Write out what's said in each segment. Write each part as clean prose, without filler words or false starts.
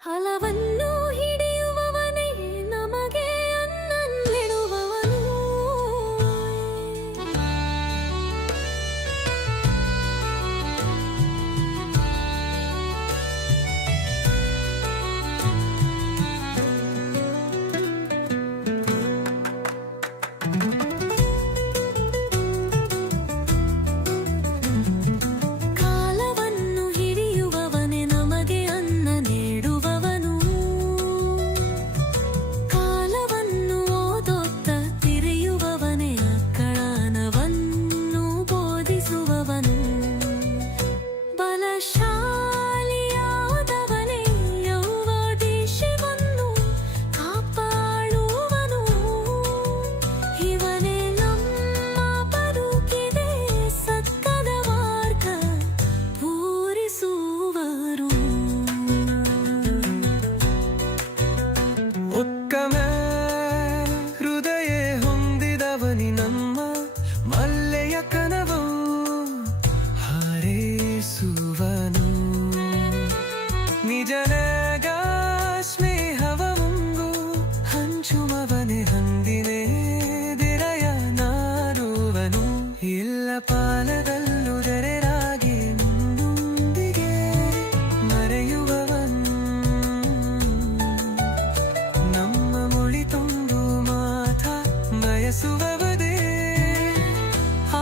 ಹಲವನ್ನು ಹಿಡಿಯುವವನೇ ನಮಗೆ ಅನ್ನನ್ನಿಡುವವನು. ಕಾಲವನ್ನು ಹಿಡಿಯುವವನೇ ನಮಗೆ ಅನ್ನ ನೀಡುವವನು. ಕಾಲವನ್ನು ಓದೋತ್ತ ತಿರಿಯುವವನೇ ಅಕ್ಕಳನವನ್ನು ಬೋಧಿಸುವವನು. ಬಲಶಾಲಿಯಾದವನೇ ಯೌವ ದೇಶವನ್ನು ಕಾಪಾಡುವನು. ಇವನೇ ನಮ್ಮ ಬದುಕಿಗೆ ಸತ್ಯದ ಮಾರ್ಗ ಪೂರಿಸುವರು. ಉತ್ತಮ ಹೃದಯ ಹೊಂದಿದವನಿ ನಮ್ಮ ಮಲ್ಲೆಯ ಕನವು ಹಾರೈಸುವನು. ನಿಜನಾಗ ಸ್ನೇಹವ ಮುಂಗು ಹಂಚುವವನೇ ಹಂದಿನೇ ದಿರಯ ನಾರುವನು. ಇಲ್ಲ ಪಾಲದಲ್ಲುದರೆರಾಗಿ ಮುಂದಿಗೆ ಮರೆಯುವವನು. ನಮ್ಮ ಮುಳಿ ತುಂಬು ಮಾತ ಬಯಸುವವದೇ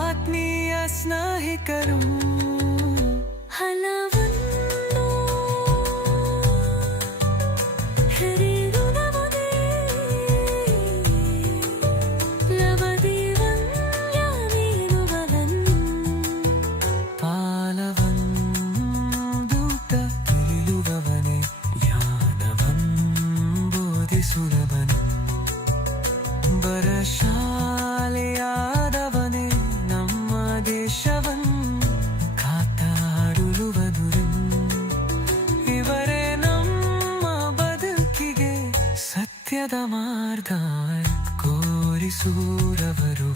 ಆತ್ಮೀಯ ಸ್ನೇಹಿತರು. ಹಲವನ್ನು ಹಿಡಿಯುವವನೇ ಲವದಿವನ್ಯ ನೀಡುವವನು. ಪಾಲವನ್ನೂಟ ತಿಳಿಯುವವನೇ ಜ್ಞಾನವನ್ನು ಬೋಧಿಸುವವನು. ಬರಶಾಲೆಯಾದವನೇ ನಮ್ಮ ದೇಶವನ್ನು ಕಾಪಾಡುವನು. ಇವರೇ ನಮ್ಮ ಬದುಕಿಗೆ ಸತ್ಯದ ಮಾರ್ಗ ಕೋರಿಸುವವರು.